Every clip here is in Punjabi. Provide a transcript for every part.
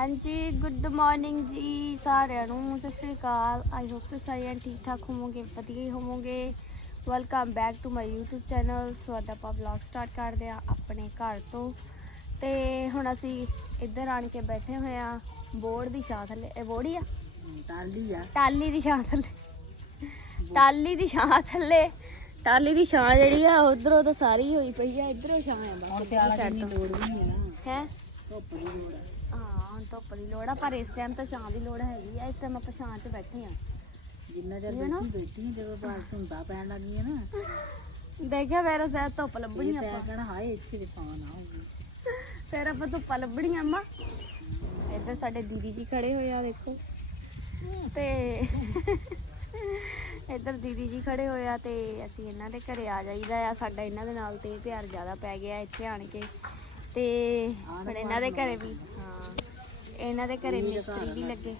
ਹਾਂਜੀ ਗੁੱਡ ਮਾਰਨਿੰਗ ਜੀ ਸਾਰਿਆਂ ਨੂੰ ਸਤਿ ਸ਼੍ਰੀ ਅਕਾਲ। ਆਈ ਹੋਪ ਤੁਸੀਂ ਸਾਰੇ ਠੀਕ ਠਾਕ ਹੋਵੋਗੇ ਵਧੀਆ ਹੀ ਹੋਵੋਗੇ। Welcome back to my YouTube channel so ਅੱਜ ਆਪਾਂ ਵਲੌਗ ਸਟਾਰਟ ਕਰਦੇ ਆ ਆਪਣੇ ਘਰ ਤੋਂ। ਤੇ ਹੁਣ ਅਸੀਂ ਇੱਧਰ ਆਣ ਕੇ ਬੈਠੇ ਹੋਏ ਆ ਬੋਰਡ ਦੀ ਛਾਂ ਥੱਲੇ। ਇਹ ਬੋੜੀ ਆ? ਟਾਲੀ ਆ। ਟਾਲੀ ਦੀ ਛਾਂ ਥੱਲੇ। ਟਾਲੀ ਦੀ ਛਾਂ ਥੱਲੇ। ਟਾਲੀ ਦੀ ਛਾਂ ਜਿਹੜੀ ਆ ਉਧਰੋਂ ਤਾਂ ਸਾਰੀ ਹੋਈ ਪਈ ਆ। ਇਧਰੋਂ ਛਾਂ ਆ ਹੁਣ ਬਸ ਸਿਆਲਾ side ਦੀ ਤੋਂ। ਲੋੜ ਵੀ ਨਹੀਂ ਆ ਹੈ? ਧੁੱਪ ਦੀ ਲੋੜ ਆ। ਹਾਂ ਧੁੱਪ ਦੀ ਲੋੜ ਆ ਪਰ ਇਸ ਟਾਈਮ ਤਾਂ ਛਾਂ ਦੀ ਲੋੜ ਹੈਗੀ ਆ ਇਸ ਟਾਈਮ ਆਪਾਂ ਛਾਂ 'ਚ ਬੈਠੇ ਆ। ਜਿੰਨਾ ਚਿਰ ਇਹ ਨਾ? ਬੈਠੀ ਬੈਠੀ ਆ, ਜਦੋਂ ਬਾਅਦ ਧੁੰਦਾ ਪੈਣ ਲੱਗ ਗਈਆਂ ਨਾ। ਦੇਖਿਆ ਮੇਰਾ ਸਹਿ ਧੁੱਪ ਲੱਭਣੀ ਇਹ ਪੈ ਆਪਾਂ ਕਹਿਣਾ ਹਾਏ ਇੱਥੇ ਫਿਰ ਆਪਾਂ ਧੁੱਪਾਂ ਲੱਭਣੀਆਂ ਅੰਮਾ। ਇੱਧਰ ਸਾਡੇ ਦੀਦੀ ਜੀ ਖੜੇ ਹੋਏ ਆ ਦੇਖੋ। ਤੇ ਇੱਧਰ ਦੀਦੀ ਜੀ ਖੜੇ ਹੋਏ ਆ ਤੇ ਅਸੀਂ ਇਹਨਾਂ ਦੇ ਘਰੇ ਆ ਜਾਈਦਾ ਆ। ਸਾਡਾ ਇਹਨਾਂ ਦੇ ਨਾਲ ਤੇ ਪਿਆਰ ਜ਼ਿਆਦਾ ਪੈ ਗਿਆ ਇੱਥੇ ਆਣ ਕੇ। ਤੇ ਹੁਣ ਇਹਨਾਂ ਦੇ ਘਰੇ ਵੀ ਇਹਨਾਂ ਦੇ ਘਰੇ ਮਿਸਤਰੀ ਵੀ ਲੱਗੇ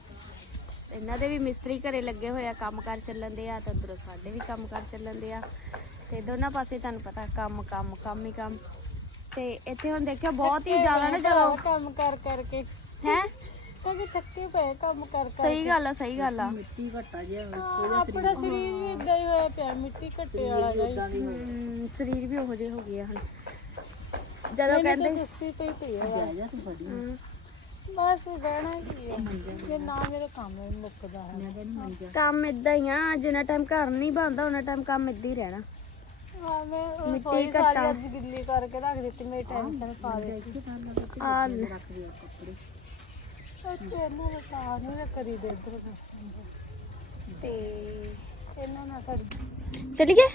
ਇਹਨਾਂ ਦੇ ਵੀ ਮਿਸਤਰੀ ਘਰੇ ਲੱਗੇ ਹੋਏ ਆ ਕੰਮ ਕਰ ਚੱਲਣ ਦੇ ਆ ਤੇ ਉਧਰੋਂ ਸਾਡੇ ਵੀ ਕੰਮ ਕਰ ਚੱਲਣ ਦੇ ਆ। ਤੇ ਦੋਨਾਂ ਪਾਸੇ ਤੁਹਾਨੂੰ ਪਤਾ ਕੰਮ ਕੰਮ ਕੰਮ ਹੀ ਕੰਮ। ਤੇ ਇੱਥੇ ਹੁਣ ਦੇਖਿਆ ਬਹੁਤ ਹੀ ਜ਼ਿਆਦਾ ਨਾ ਜਦੋਂ ਕੰਮ ਕਰ ਕਰਕੇ। ਹੈ? ਕਿਉਂਕਿ ਥੱਕੇ ਪਏ ਕੰਮ ਕਰ ਕਰ ਸਹੀ ਗੱਲ ਆ ਸਹੀ ਗੱਲ ਆ। ਮਿੱਟੀ ਘੱਟਾ ਜਿਹਾ ਆਪਣਾ ਸਰੀਰ ਵੀ ਇਦਾਂ ਹੀ ਹੋਇਆ ਪਿਆ ਮਿੱਟੀ ਘੱਟੇ ਵਾਲਾ ਜਿਹਾ ਸਰੀਰ ਵੀ ਉਹੋ ਜਿਹੇ ਹੋ ਗਏ ਆ ਹੁਣ। ਜਦੋਂ ਮੈਨੂੰ ਕਹਿੰਦੇ ਤਾਂ ਸੁਸਤੀ ਪਈ ਪਈ ਹੈ ਜਾ ਜਾ ਤੂੰ ਫੜੀ ਹਮ, ਬਸ ਰਹਿਣਾ ਕੀ ਹੈ? ਕਿ ਨਾ ਮੇਰੇ ਕੰਮ ਹੀ ਮੁੱਕਦਾ ਹੈ। ਜਾ ਕੰਮ ਇਦਾਂ ਹੀ ਆ ਜਿੰਨਾ ਟਾਈਮ ਘਰ ਨਹੀਂ ਬਣਦਾ ਉਹਨਾਂ ਟਾਈਮ ਕੰਮ ਇਦਾਂ ਹੀ ਰਹਿਣਾ। ਹਾਂ ਮੈਂ ਮਿੱਟੀ ਰਸੋਈ ਘੱਟਾ। ਸਾਰੀ ਅੱਜ ਗਿੱਲੀ ਕਰਕੇ ਰੱਖ ਦਿੱਤੀ ਮੇਰੀ ਟੈਨਸ਼ਨ ਪਾ ਦੇ ਇੱਥੇ ਤਾਂ ਲੱਗ ਕੇ ਆ ਲੈ। ਰੱਖ ਦਿਆ ਕੱਪੜੇ। ਉੱਥੇ ਇਹਨਾਂ ਦਾ ਪਾ ਨਹੀਂ ਨਾ ਕਰੀ ਦੇ ਇੱਧਰ। ਤੇ ਇਹਨਾਂ ਨਾਲ ਸਾਡੀ ਚਲੀਏ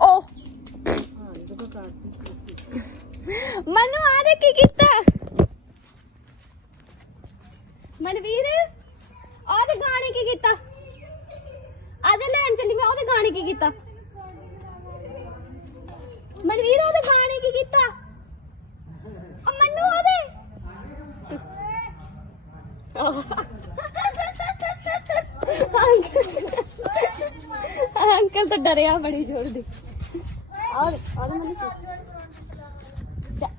ਓ! ਮਨੂ ਆ ਦੇ ਕੀ ਕੀਤਾ ਮਨਵੀਰ ਆ ਗਾਣੇ ਕੀ ਕੀਤਾ? ਆ ਲੈਣ ਚੱਲੀ ਮੈਂ ਉਹਦੇ ਗਾਣੇ ਕੀ ਕੀਤਾ? ਮਨਵੀਰ ਉਹਦੇ ਗਾਣੇ ਕੀ ਕੀਤਾ? ਉਹ ਮਨੂ ਉਹਦੇ ਅੰਕਲ ਤਾਂ ਡਰਿਆ ਬੜੀ ਜ਼ੋਰ ਦੀ। ਆ ਦੇ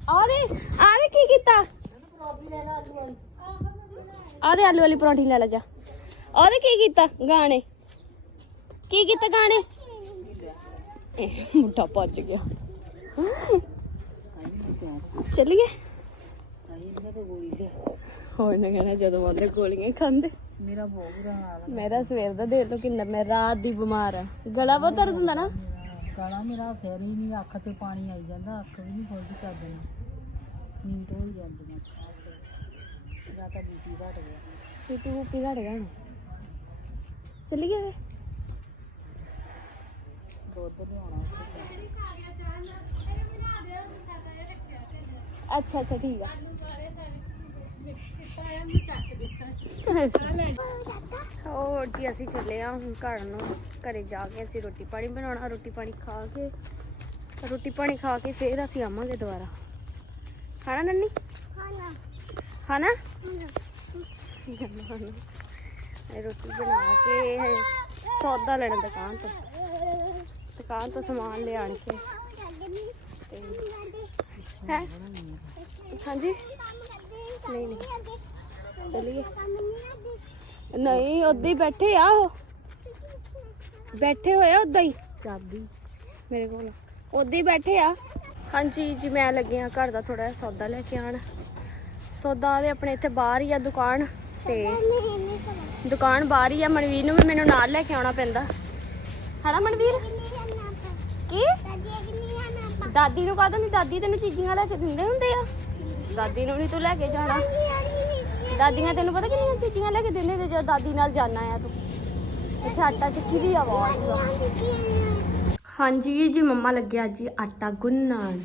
ਆ ਦੇ ਆਰੇ ਕੀ ਕੀਤਾ? ਆਦੇ ਆਲੂ ਵਾਲੀ ਪਰੌਂਠੀ ਲੈ ਲੈ ਜਾ। ਆਰੇ ਕੀ ਕੀਤਾ ਗਾਣੇ? ਕੀ ਕੀਤਾ ਗਾਣੇ? ਮੁੱਠਾ ਭੱਜ ਗਿਆ। ਚੱਲੀਏ? ਗੋਲੀ ਹੋਰ ਨਾ ਕਹਿਣਾ ਜਦੋਂ ਆਉਂਦੇ ਗੋਲੀਆਂ ਹੀ ਖਾਂਦੇ। ਮੇਰਾ ਬਹੁਤ ਬੁਰਾ ਹਾਲ ਆ। ਮੇਰਾ ਸਵੇਰ ਦਾ ਦੇਖ ਲੋ ਕਿੰਨਾ ਮੈਂ ਰਾਤ ਦੀ ਬਿਮਾਰ ਆ। ਗਲਾ ਬਹੁਤ ਦਰਦ ਹੁੰਦਾ ਨਾ। ਕਾਲਾ ਮੇਰਾ ਸਿਰ ਹੀ ਨਹੀਂ ਅੱਖ ਤੇ ਪਾਣੀ ਆਈ ਜਾਂਦਾ ਅੱਖ ਵੀ ਨਹੀਂ ਖੁੱਲਦੀ ਚੱਜ ਨਾਲ ਨੀਂਦ ਹੋ ਜਾਂਦੀ ਨਾ। ਜਾਂ ਤਾਂ ਬੀਪੀ ਘਟ ਗਿਆ। ਪੀਟੀ ਪੂਪੀ ਘੜ ਗਿਆ ਹੁਣ? ਚੱਲੀਏ ਫਿਰ? ਦੁੱਧ ਲਿਆਉਣਾ ਉੱਥੇ ਅੱਛਾ ਅੱਛਾ ਠੀਕ ਆ। ਹੋਰ ਜੀ ਅਸੀਂ ਚੱਲੇ ਆ ਹੁਣ ਘਰ ਨੂੰ। ਘਰੇ ਜਾ ਕੇ ਅਸੀਂ ਰੋਟੀ ਪਾਣੀ ਬਣਾਉਣਾ ਰੋਟੀ ਪਾਣੀ ਖਾ ਕੇ। ਰੋਟੀ ਪਾਣੀ ਖਾ ਕੇ ਫੇਰ ਅਸੀਂ ਆਵਾਂਗੇ ਦੁਬਾਰਾ। ਖਾਣਾ ਨੰਨੀ? ਹੈ ਇਹ ਰੋਟੀ ਬਣਾ ਕੇ ਸੌਦਾ ਲੈਣਾ ਦੁਕਾਨ ਤੋਂ। ਦੁਕਾਨ ਤੋਂ ਸਮਾਨ ਲਿਆਣ ਕੇ। ਤੇ ਹੈ? ਹਾਂਜੀ? ਨਹੀਂ ਨਹੀਂ। ਚਲਿਏ। ਨਹੀਂ ਉਦਾਂ ਹੀ ਬੈਠੇ ਆ ਉਹ। ਬੈਠੇ ਹੋਏ ਆ ਉਦਾਂ ਹੀ। ਚਾਬੀ। ਮੇਰੇ ਕੋਲ। ਉਦਾਂ ਹੀ ਬੈਠੇ ਆ। ਹਾਂਜੀ ਜੀ ਮੈਂ ਲੱਗੀ ਆ ਘਰ ਦਾ ਥੋੜਾ ਜਿਹਾ ਸੌਦਾ ਲੈ ਕੇ ਆਣ ਸੌਦਾ ਦੇ ਆਪਣੇ ਇੱਥੇ ਬਾਹਰ ਹੀ ਆ ਦੁਕਾਨ ਤੇ। ਦੁਕਾਨ ਬਾਹਰ ਹੀ ਆ ਮਨਵੀਰ ਨੂੰ ਵੀ ਮੈਨੂੰ ਨਾਲ ਲੈ ਕੇ ਆਉਣਾ ਪੈਂਦਾ। ਹੈਨਾ ਮਨਵੀਰ? ਕੀ? ਦਾਦੀ ਨੂੰ ਕਾਹਦੋਂ ਨਹੀਂ ਦਾਦੀ ਤੈਨੂੰ ਚੀਜ਼ੀਆਂ ਲੈ ਕੇ ਦਿੰਦੇ ਹੁੰਦੇ ਆ। ਦਾਦੀ ਨੂੰ ਨਹੀਂ ਤੂੰ ਲੈ ਕੇ ਜਾਣਾ। ਦਾਦੀਆਂ ਤੈਨੂੰ ਪਤਾ ਕਿੰਨੀਆਂ ਚੀਜ਼ੀਆਂ ਲੈ ਕੇ ਦਿੰਦੇ ਜਦੋਂ ਦਾਦੀ ਨਾਲ ਜਾਣਾ ਆ ਤੂੰ। ਇੱਥੇ ਆਟਾ ਚੱਕੀ ਦੀ ਆਵਾਜ਼ ਹਾਂਜੀ ਜੀ ਮੰਮਾ ਲੱਗਿਆ ਜੀ ਆਟਾ ਗੁੰਨਣ।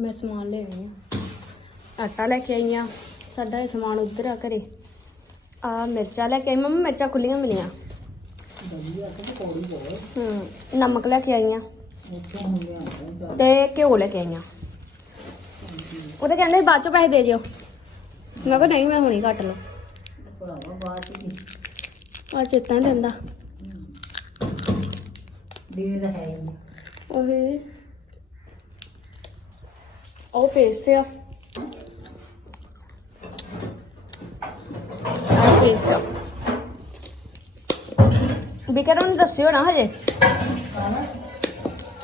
ਮੈਂ ਸਮਾਨ ਲੈ ਆਈ ਹਾਂ। ਆਟਾ ਲੈ ਕੇ ਆਈ ਹਾਂ। ਸਾਡਾ ਇਹ ਸਮਾਨ ਉੱਧਰ ਆ ਘਰੇ। ਆ ਮਿਰਚਾਂ ਲੈ ਕੇ ਆਈ। ਮੰਮਾ ਮਿਰਚਾਂ ਖੁੱਲੀਆਂ ਮਿਲੀਆਂ। ਹੂੰ ਨਮਕ ਲੈ ਕੇ ਆਈ ਹਾਂ। ਤੇ ਘਿਓ ਲੈ ਕੇ ਆਈ ਹਾਂ। ਉਹਦੇ ਕਹਿੰਦੇ ਬਾਅਦ ਚੋਂ ਪੈਸੇ ਦੇ ਜਿਓ ਮੈਂ ਕਿਹਾ ਨਹੀਂ ਮੈਂ ਹੁਣੀ ਕੱਟ ਲਓ ਆ ਚੇਤਾ ਨੀ ਰਹਿੰਦਾ। ਦੇਣੇ ਤਾਂ ਹੈ ਆ। ਉਹ ਉਹ ਪੇਸਟ ਆ। ਆ ਪੇਸਟ ਆ। ਬਿਕਰਮ ਨੂੰ ਦੱਸਿਓ ਨਾ ਹਜੇ।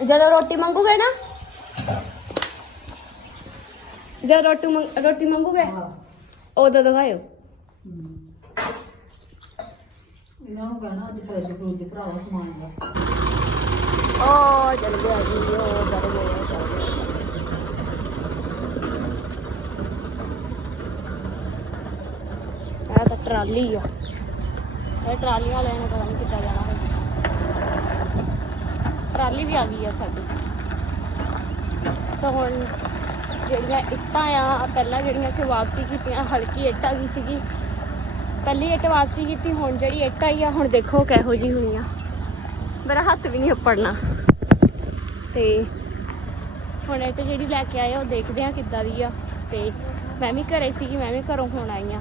ਜਦੋਂ ਰੋਟੀ ਮੰਗੂਗੇ ਨਾ। ਜਦ ਰੋਟੀ ਮੰਗ ਰੋਟੀ ਮੰਗੂਗੇ ਉਦੋਂ ਦਿਖਾਇਓ। ਇਹਨਾਂ ਨੂੰ ਕਹਿਣਾ ਅੱਜ ਫਰਿੱਜ ਫਰੂਜ ਭਰਾਵਾ ਸਮਾਨ ਦਾ। ਉਹ ਚੱਲ ਗਿਆ ਜੀ ਉਹ ਡਰ ਗਿਆ ਚੱਲ ਗਿਆ ਇਹ ਤਾਂ ਟਰਾਲੀ ਆ। ਇਹ ਟਰਾਲੀ ਵਾਲਿਆਂ ਨੇ ਪਤਾ ਨਹੀਂ ਕਿੱਦਾਂ ਜਾਣਾ ਹੈ ਟਰਾਲੀ ਵੀ ਆ ਗਈ ਆ ਸਾਡੀ। ਸੋ ਹੁਣ ਜਿਹੜੀਆਂ ਇੱਟਾਂ ਆ, ਪਹਿਲਾਂ ਜਿਹੜੀਆਂ ਅਸੀਂ ਵਾਪਸੀ ਕੀਤੀਆਂ, ਹਲਕੀ ਇੱਟ ਆ ਗਈ ਸੀਗੀ। ਪਹਿਲੀ ਇੱਟ ਵਾਪਸੀ ਕੀਤੀ, ਹੁਣ ਜਿਹੜੀ ਇੱਟ ਆਈ ਆ, ਹੁਣ ਦੇਖੋ ਕਿਹੋ ਜੀ ਹੋਈ ਆ। ਮੇਰਾ ਹੱਥ ਵੀ ਨਹੀਂ ਉੱਪੜਨਾ। ਤੇ ਹੁਣ ਇੱਟ ਜਿਹੜੀ ਲੈ ਕੇ ਆਏ ਉਹ ਦੇਖਦੇ ਆ ਕਿੱਦਾਂ ਦੀ ਆ। ਤੇ ਮੈਂ ਵੀ ਘਰੇ ਸੀਗੀ, ਮੈਂ ਵੀ ਘਰੋਂ ਹੁਣ ਆਈ ਆ।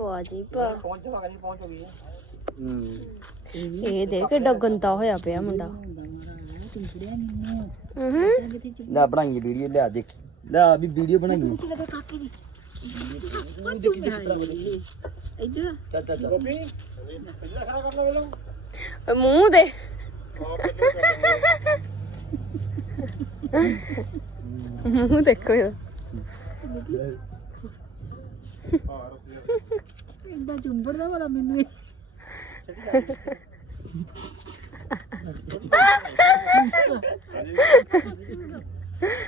ਵਾਹ ਜੀ ਵਾਹ ਪਹੁੰਚ ਜਾਵਾਂਗਾ ਨਹੀਂ ਪਹੁੰਚ ਹੋ ਗਈ ਹੂੰ ਇਹ ਦੇ ਕਿੱਡਾ ਗੰਦਾ ਹੋਇਆ ਪਿਆ ਮੁੰਡਾ। ਹੂੰ। ਲੈ ਬਣਾਈਏ ਵੀਡੀਓ ਲਿਆ ਦੇਖੀ। ਲੈ ਆ ਵੀ ਵੀਡੀਓ ਬਣਾਈਏ ਇੱਧਰ ਚੱਲ ਚੱਲ ਚੱਲ ਮੂੰਹ ਦੇ। ਮੂੰਹ ਦੇਖੋ ਇਹਦਾ। ਇੰਦਾ ਚੁੰਬੜਦਾ ਵਾਲਾ ਮੈਨੂੰ ਇਹ।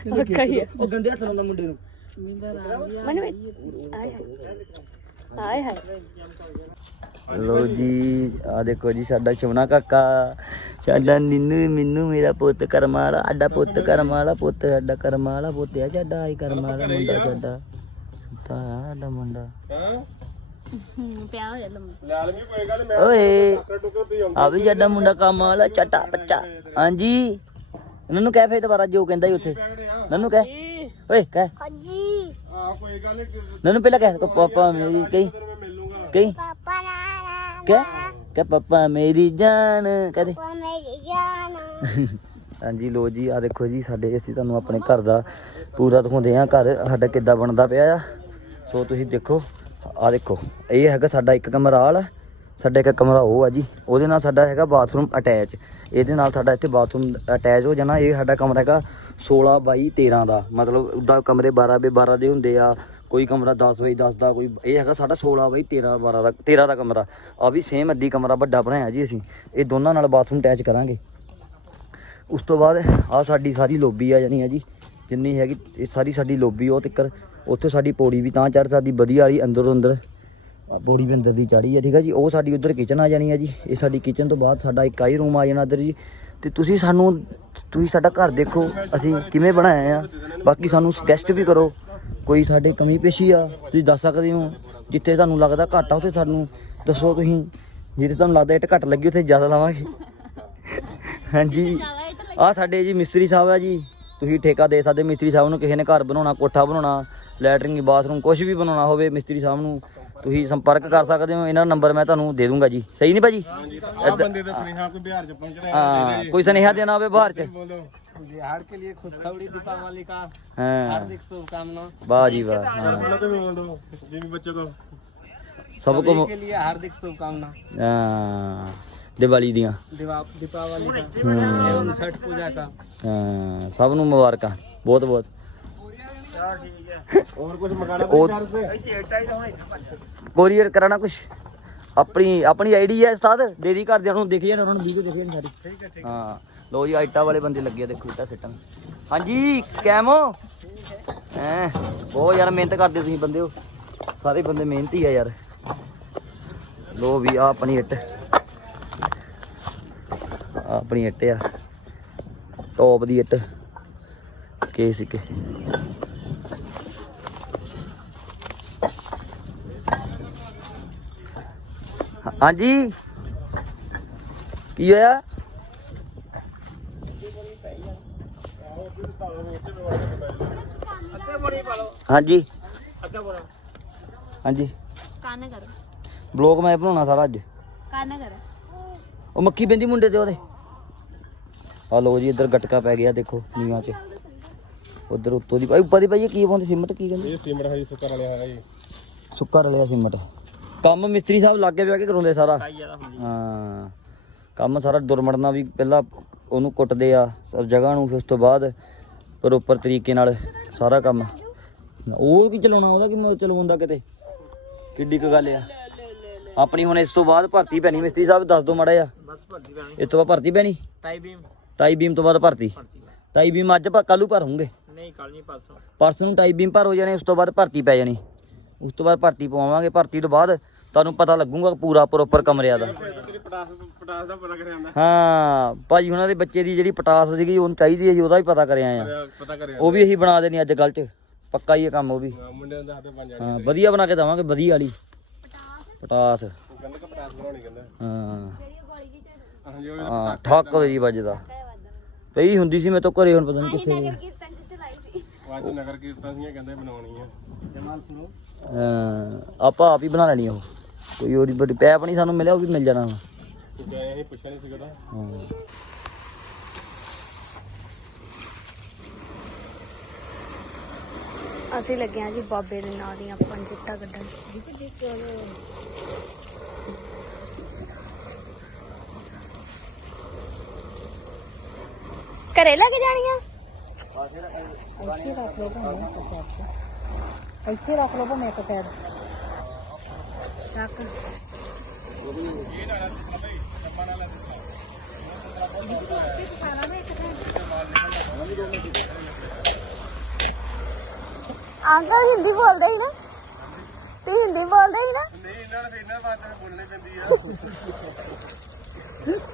ਪੱਕਾ ਹੀ ਆ ਉਹ ਗੰਦੇ ਹੱਥ ਲਾਉਂਦਾ ਮੁੰਡੇ ਨੂੰ ਮੈਨੂੰ ਤਾਂ ਰਾਮ ਦੀ ਮਨ ਵਿੱਚ ਆਏ ਹਾਏ ਹਾਏ ਹਾਏ ਲੋ ਜੀ ਆ ਦੇਖੋ ਜੀ ਸਾਡਾ ਚੁਣਾ ਕਾਕਾ ਸਾਡਾ ਨਿੰਨੂ ਮਿੰਨੂ ਮੇਰਾ ਪੁੱਤ ਕਰਮ ਵਾਲਾ ਸਾਡਾ ਪੁੱਤ ਕਰਮ ਵਾਲਾ ਪੁੱਤ ਸਾਡਾ ਕਰਮ ਵਾਲਾ ਪੁੱਤ ਆ ਸਾਡਾ ਆਈ ਕਰਮ ਵਾਲਾ ਮੁੰਡਾ ਸਾਡਾ ਤਾਂ ਸਾਡਾ ਮੁੰਡਾ ਹੂੰ, ਪਿਆ ਹੋ ਜਾ ਲੰਮਾ ਓਏ ਆ ਵੀ ਸਾਡਾ ਮੁੰਡਾ ਕੰਮ ਵਾਲਾ ਚਟਾ ਬੱਚਾ ਹਾਂਜੀ। ਇਹਨਾਂ ਨੂੰ ਕਹਿ ਫੇਰ ਦੁਬਾਰਾ ਜੋ ਕਹਿੰਦਾ ਹੀ ਉੱਥੇ। ਨਨੂ ਕਹਿ। ਓਏ ਕਹਿ। ਹਾਂਜੀ। ਆ ਕੋਈ ਗੱਲ ਨਹੀਂ ਨਨੂ ਪਹਿਲਾਂ ਕਹਿ ਪਾਪਾ ਮੇਰੀ ਕਹੀ। ਕਹੀ। ਪਾਪਾ ਕਹਿ। ਕਹਿ ਪਾਪਾ ਮੇਰੀ ਜਾਨ ਕਹਦੇ ਹਾਂਜੀ ਲੋ ਜੀ ਆ ਦੇਖੋ ਜੀ ਸਾਡੇ ਅਸੀਂ ਤੁਹਾਨੂੰ ਆਪਣੇ ਘਰ ਦਾ ਪੂਰਾ ਦਿਖਾਉਂਦੇ ਆ ਘਰ ਸਾਡਾ ਕਿੱਦਾਂ ਬਣਦਾ ਪਿਆ ਆ। ਸੋ ਤੁਸੀਂ ਦੇਖੋ ਆ ਦੇਖੋ, ਇਹ ਹੈਗਾ ਸਾਡਾ ਇੱਕ ਕਮਰਾ ਵਾਲਾ ਸਾਡਾ ਇੱਕ ਕਮਰਾ ਉਹ ਆ ਜੀ। ਉਹਦੇ ਨਾਲ ਸਾਡਾ ਹੈਗਾ ਬਾਥਰੂਮ ਅਟੈਚ। ਇਹਦੇ ਨਾਲ ਸਾਡਾ ਇੱਥੇ ਬਾਥਰੂਮ ਅਟੈਚ ਹੋ ਜਾਣਾ। ਇਹ ਸਾਡਾ ਕਮਰਾ ਹੈਗਾ 16 ਬਾਈ 13 ਦਾ। ਮਤਲਬ ਉਦਾਂ ਕਮਰੇ 12 ਬਾਈ 12 ਦੇ ਹੁੰਦੇ ਆ। ਕੋਈ ਕਮਰਾ 10 ਬਾਈ 10 ਦਾ, ਕੋਈ ਇਹ ਹੈਗਾ ਸਾਡਾ 16 ਬਾਈ 13 12 ਦਾ 13 ਦਾ ਕਮਰਾ। ਆ ਵੀ ਸੇਮ ਅੱਡੀ ਕਮਰਾ ਵੱਡਾ ਬਣਾਇਆ ਜੀ ਅਸੀਂ। ਇਹ ਦੋਨਾਂ ਨਾਲ ਬਾਥਰੂਮ ਅਟੈਚ ਕਰਾਂਗੇ। ਉਸ ਤੋਂ ਬਾਅਦ ਆ ਸਾਡੀ ਸਾਰੀ ਲੋਬੀ ਆ ਜਾਣੀ ਆ ਜੀ। ਜਿੰਨੀ ਹੈਗੀ, ਇਹ ਸਾਰੀ ਸਾਡੀ ਲੋਬੀ ਉਹ ਤਿੱਕਰ। ਉੱਥੇ ਸਾਡੀ ਪੌੜੀ ਵੀ ਤਾਂ ਚੜ ਸਕਦੀ, ਵਧੀਆ ਵਾਲੀ ਅੰਦਰੋਂ ਅੰਦਰ। ਪੌੜੀ ਵੀ ਅੰਦਰ ਦੀ ਚੜੀ ਹੈ, ਠੀਕ ਹੈ ਜੀ? ਉਹ ਸਾਡੀ ਉਧਰ ਕਿਚਨ ਆ ਜਾਣੀ ਆ ਜੀ। ਇਹ ਸਾਡੀ ਕਿਚਨ ਤੋਂ ਬਾਅਦ ਸਾਡਾ ਇੱਕ ਆਈ ਰੂਮ ਆ ਜਾਣਾ ਇੱਧਰ ਜੀ। ਤੇ ਤੁਸੀਂ ਸਾਨੂੰ, ਤੁਸੀਂ ਸਾਡਾ ਘਰ ਦੇਖੋ, ਅਸੀਂ ਕਿਵੇਂ ਬਣਾਇਆ ਆ। ਬਾਕੀ ਸਾਨੂੰ ਸੁਜੈਸਟ ਵੀ ਕਰੋ, ਕੋਈ ਸਾਡੇ ਕਮੀ ਪੇਸ਼ੀ ਆ, ਤੁਸੀਂ ਦੱਸ ਸਕਦੇ ਹੋ। ਜਿੱਥੇ ਤੁਹਾਨੂੰ ਲੱਗਦਾ ਘੱਟ ਆ, ਉੱਥੇ ਸਾਨੂੰ ਦੱਸੋ ਤੁਸੀਂ। ਜਿੱਥੇ ਤੁਹਾਨੂੰ ਲੱਗਦਾ ਇੱਟ ਘੱਟ ਲੱਗੀ, ਉੱਥੇ ਜ਼ਿਆਦਾ ਲਾਵਾਂਗੇ। ਹਾਂਜੀ। ਆ ਸਾਡੇ ਜੀ ਮਿਸਤਰੀ ਸਾਹਿਬ ਆ ਜੀ। ਤੁਸੀਂ ਠੇਕਾ ਦੇ ਸਕਦੇ, ਮਿਸਤਰੀ ਸਾਹਿਬ ਨੂੰ ਕਿਸੇ ਨੇ ਘਰ ਬਣਾਉਣਾ, ਕੋਠਾ ਬਣਾਉਣਾ। ਲੈਟਰਿੰਗ ਬਾਥਰੂਮ ਕੁਝ ਵੀ ਬਣਾਉਣਾ ਹੋਵੇ ਮਿਸਤਰੀ ਸਾਹਿਬ ਨੂੰ ਤੁਸੀਂ ਸੰਪਰਕ ਕਰ ਸਕਦੇ ਹੋ ਇਹਨਾਂ ਦਾ ਨੰਬਰ ਮੈਂ ਤੁਹਾਨੂੰ ਦੇ ਦੂੰਗਾ ਜੀ ਸਹੀ ਨਹੀਂ ਭਾਜੀ ਆ ਬੰਦੇ ਦਾ ਸੁਨੇਹਾ ਕੋਈ ਬਿਹਾਰ ਚ ਪਹੁੰਚ ਰਿਹਾ ਹਾਂ ਕੋਈ ਸੁਨੇਹਾ ਦੇਣਾ ਹੋਵੇ ਬਾਹਰ ਚ बोलो बिहार के लिए खुशखबरी दीपावली का ਹਾਂ हार्दिक शुभकामना ਵਾਹ ਜੀ ਵਾਹ ਹਾਂ बोलो तुम बोल दो जी भी बच्चों को ਸਭ सभी ਕੋ के लिए हार्दिक शुभकामना ਹਾਂ ਦੀਵਾਲੀ ਦੀਆਂ दिवा- दीपावली का ਹੂੰ एवं छठ पूजा का ਹਾਂ ਸਭ ਨੂੰ ਮੁਬਾਰਕਾਂ ਬਹੁਤ ਬਹੁਤ ਕੋਰੀਅਰ ਕਰਾਣਾ ਕੁਛ? ਆਪਣੀ ਆਪਣੀ ਆਈਡੀ ਹੈ ਉਸਤਾਦ? ਦੇਰੀ ਕਰਦੇ ਉਹਨੂੰ ਦੇਖ ਜਾਣ ਉਹਨਾਂ ਨੂੰ ਵੀਡੀਓ ਦੇਖ ਜਾਣ ਸਾਡੀ ਹਾਂ ਲੋ ਜੀ ਆਈਟਾ ਵਾਲੇ ਬੰਦੇ ਲੱਗੇ ਦੇਖੋ ਇਟਾ ਸਿੱਟਣ ਹਾਂਜੀ ਕੈਮੋ? ਹੈ ਬਹੁਤ ਯਾਰ ਮਿਹਨਤ ਕਰਦੇ ਤੁਸੀਂ ਬੰਦੇ ਉਹ। ਸਾਰੇ ਬੰਦੇ ਮਿਹਨਤ ਹੀ ਆ ਯਾਰ। ਲੋ ਵੀ ਆ ਆਪਣੀ ਇੱਟ। ਆਹ ਆਪਣੀ ਇੱਟ ਆ। ਟੋਪ ਦੀ ਇੱਟ। ਕੇ ਸਿੱਕੇ ਹਾਂਜੀ। ਕੀ ਹੋਇਆ? ਅੱਧੇ ਬਣੀ ਪਾ ਲਓ ਹਾਂਜੀ। ਹਾਂਜੀ। ਕੰਨ ਕਰ। ਬਲੌਗ ਮੈਂ ਬਣਾਉਣਾ ਸਾਰਾ ਅੱਜ। ਕੰਨ ਕਰ। ਉਹ ਮੱਕੀ ਪੈਂਦੀ ਮੁੰਡੇ ਤੇ ਉਹਦੇ। ਆ ਲੋ ਜੀ ਇੱਧਰ ਗਟਕਾ ਪੈ ਗਿਆ ਦੇਖੋ ਨੀਵਾਂ 'ਚ। ਉਧਰ ਉੱਤੋਂ ਦੀ ਭਾਈ ਉੱਪਰ ਦੀ ਭਾਈ ਇਹ ਕੀ ਪਾਉਂਦੇ? ਸਿਮਟ ਕੀ ਕਹਿੰਦੇ? ਇਹ ਸਿਮਰ ਹਰੀ ਸੁੱਕਰ ਵਾਲਿਆ ਹੈਗਾ ਜੀ। ਸੁੱਕਾ ਰਲਿਆ ਸਿਮਟ। ਕੰਮ ਮਿਸਤਰੀ ਸਾਹਿਬ ਲਾਗੇ ਪਿਆ ਕੇ ਕਰਾਉਂਦੇ ਸਾਰਾ। ਕਾਈ ਜ਼ਿਆਦਾ ਹੁੰਦੀ ਹਾਂ ਕੰਮ ਸਾਰਾ ਦੁਰਮੜਨਾ ਵੀ ਪਹਿਲਾਂ ਉਹਨੂੰ ਕੁੱਟਦੇ ਆ ਸਭ ਜਗ੍ਹਾ ਨੂੰ ਫਿਰ ਉਸ ਤੋਂ ਬਾਅਦ ਪ੍ਰੋਪਰ ਤਰੀਕੇ ਨਾਲ ਸਾਰਾ ਕੰਮ। ਉਹ ਕੀ ਚਲਾਉਣਾ ਉਹਦਾ ਕੀ ਚਲਵਾਉਂਦਾ ਕਿਤੇ? ਕਿੱਡੀ ਕੁ ਗੱਲ ਆ। ਆਪਣੀ ਹੁਣ ਇਸ ਤੋਂ ਬਾਅਦ ਭਰਤੀ ਪੈਣੀ ਮਿਸਤਰੀ ਸਾਹਿਬ ਦੱਸ ਦੋ ਮਾੜਾ ਜਿਹਾ। ਬਸ ਭਰਤੀ ਪੈਣੀ। ਇਸ ਤੋਂ ਬਾਅਦ ਭਰਤੀ ਪੈਣੀ? ਟਾਈ ਬੀਮ। ਟਾਈ ਬੀਮ ਤੋਂ ਬਾਅਦ ਭਰਤੀ? ਟਾਈ ਬੀਮ ਅੱਜ ਕੱਲੂ ਭਰੂਗੇ। ਨਹੀਂ ਕੱਲ ਨਹੀਂ ਪਰਸੋਂ। ਪਰਸੋਂ ਨੂੰ ਟਾਈ ਬੀਮ ਭਰ ਹੋ ਜਾਣੇ ਉਸ ਤੋਂ ਬਾਅਦ ਭਰਤੀ ਪੈ ਜਾਣੀ। ਉਸ ਤੋਂ ਬਾਅਦ ਭਰਤੀ ਪਵਾਵਾਂਗੇ ਭਰਤੀ ਤੋਂ ਬਾਅਦ ਤੁਹਾਨੂੰ ਪਤਾ ਲੱਗੂਗਾ ਪੂਰਾ ਪ੍ਰੋਪਰ ਕਮਰਿਆਂ ਦਾ। ਤੇਰੀ ਪਟਾਸ ਪਟਾਸ ਦਾ ਪਤਾ ਕਰਿਆ ਜਾਂਦਾ ਹਾਂ ਭਾਜੀ ਉਹਨਾਂ ਦੇ ਬੱਚੇ ਦੀ ਜਿਹੜੀ ਪਟਾਸ ਸੀਗੀ ਉਹਨੂੰ ਚਾਹੀਦੀ ਹੈ ਜੀ ਉਹਦਾ ਵੀ ਪਤਾ ਕਰਿਆ ਆ। ਪਤਾ ਕਰਿਆ। ਉਹ ਵੀ ਅਸੀਂ ਬਣਾ ਦੇਣੀ ਅੱਜ ਕੱਲ ਚ। ਪੱਕਾ ਹੀ ਹੈ ਕੰਮ ਉਹ ਵੀ। ਮੁੰਡਿਆਂ ਦੇ ਹੱਥੇ ਬਣ ਜਾਣੀ ਹਾਂ ਵਧੀਆ ਬਣਾ ਕੇ ਦਵਾਂਗੇ ਵਧੀਆ ਵਾਲੀ। ਪਟਾਸ। ਕਹਿੰਦਾ ਕਿ ਪਟਾਸ ਬਣਾਉਣੀ ਕਹਿੰਦਾ। ਹਾਂ। ਹਾਂਜੀ ਉਹ ਹਾਂ ਠੱਕ ਜੀ ਵੱਜਦਾ ਪਈ ਹੁੰਦੀ ਸੀ ਮੈਂ ਤਾਂ ਘਰੇ ਹੁਣ ਪਤਾ ਨਹੀਂ ਕਿੱਥੇ ਅੱਜ ਨਗਰ ਕੀਰਤਨ ਸੀ ਕਹਿੰਦੇ ਬਣਾਉਣੀ ਆ। ਆਪਾਂ ਆਪ ਹੀ ਬਣਾ ਲੈਣੀ ਉਹ। ਕੋਈ ਹੋਰ ਬੜੀ ਪੈਪ ਨਹੀਂ ਸਾਨੂੰ ਮਿਲਿਆ ਉਹ ਵੀ ਮਿਲ ਜਾਣਾ ਵਾ। ਤੂੰ ਅਸੀਂ ਪੁੱਛਿਆ ਨਹੀਂ ਸੀ ਕਦਾ ਹਾਂ। ਅਸੀਂ ਲੱਗੇ ਆ ਜੀ ਬਾਬੇ ਦੇ ਨਾਂ ਦੀਆਂ ਪੰਜਿੱਟਾਂ ਕੱਢਣ। ਘਰੇ ਲੈ ਕੇ ਜਾਣੀਆਂ? ਇੱਥੇ ਰੱਖ ਲਓ ਭਾਵੇਂ ਇੱਕ ਸਾਈਡ ਤੇ। ਇੱਥੇ ਰੱਖ ਲਓ ਭਾਵੇਂ ਇੱਕ ਸਾਈਡ ਰੱਖ ਅੰਕਲ ਹਿੰਦੀ ਬੋਲਦੇ ਹੀ ਨਾ। ਤੂੰ ਹਿੰਦੀ ਬੋਲਦੇ ਹੀ ਨਾ। ਨਹੀਂ ਇਹਨਾਂ ਨੇ ਇਹਨਾਂ ਬਾਤ ਬੋਲਣੀ ਪੈਂਦੀ ਆ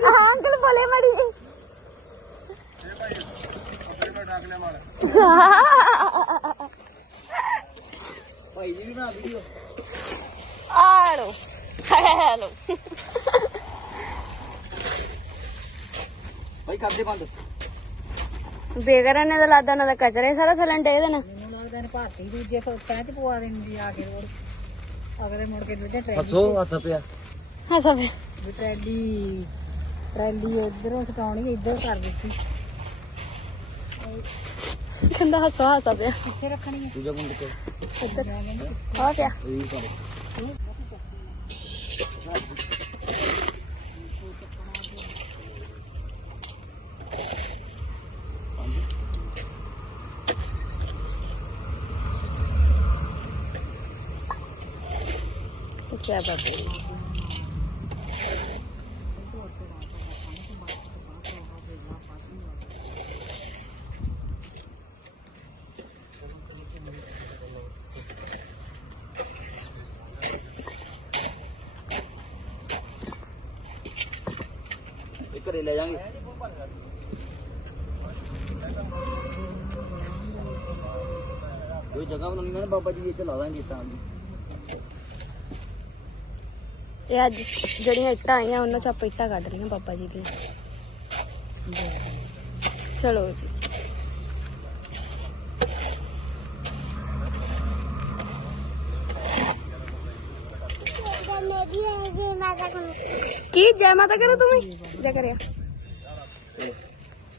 ਹਾਂ ਅੰਕਲ ਬੋਲੇ ਮੜੀ ਜੀ ਆਪਣੇ ਕੋਲ ਡਾਕ ਲਿਆ ਭਾਈ ਜੀ ਵੀ ਬਣਾ ਵੀਡੀਓ ਆਲੋ। ਹੈਲੋ। ਭਾਈ ਕਰਦੇ ਬੰਦ। ਬੇਗਰਾਂ ਨੇ ਤਾਂ ਲਾਦਾ ਨਾ ਦਾ ਕਚਰੇ ਸਾਰਾ ਥੱਲੇ ਡੇ ਦੇਣਾ ਮੈਨੂੰ ਲੱਗਦਾ ਨੇ ਭਾਰਤੀ ਦੂਜੇ ਖੋਤਾਂ ਚ ਪਵਾ ਦੇਣੀ ਆ ਕੇ ਰੋਡ ਅਗਲੇ ਮੁੜ ਕੇ ਦੂਜੇ ਟਰੈਲੀ ਹੱਸੋ ਹੱਸ ਪਿਆ। ਹਾਂ ਸਭ ਵੀ ਟਰੈਲੀ ਟਰੈਲੀ ਉਧਰੋਂ ਸਟਾਉਣੀ ਇੱਧਰ ਕਰ ਦਿੱਤੀ। ਕਹਿੰਦਾ ਹੱਸੋ ਹੱਸਾ ਪਿਆ ਕਿੱਥੇ ਰੱਖਣੀ ਹੈ ਦੂਜਾ ਬੰਦ ਕਰ ਇੱਧਰ ਆ ਪਿਆ ਇਹ ਕਰ ਕਿਆ ਬਾਬੇ ਇਹ ਘਰੇ ਲੈ ਜਾਾਂਗੇ ਕੋਈ ਜਗ੍ਹਾ ਬਣਾਉਣੀ ਨਾ ਬਾਬਾ ਇੱਥੇ ਲਾ ਤਾਂ ਜੀ ਇਹ ਅੱਜ ਜਿਹੜੀਆਂ ਇੱਟਾਂ ਆਈਆਂ, ਉਹਨਾਂ ਚ ਇੱਟਾਂ ਕੱਢ ਰਹੀਆਂ ਬਾਬਾ ਜੀ ਦੀ। ਚਲੋ ਜੀ। ਕੀ ਜੈ ਮਾਤਾ ਕਰੋ ਤੁਸੀਂ ਜੈ ਕਰਿਆ।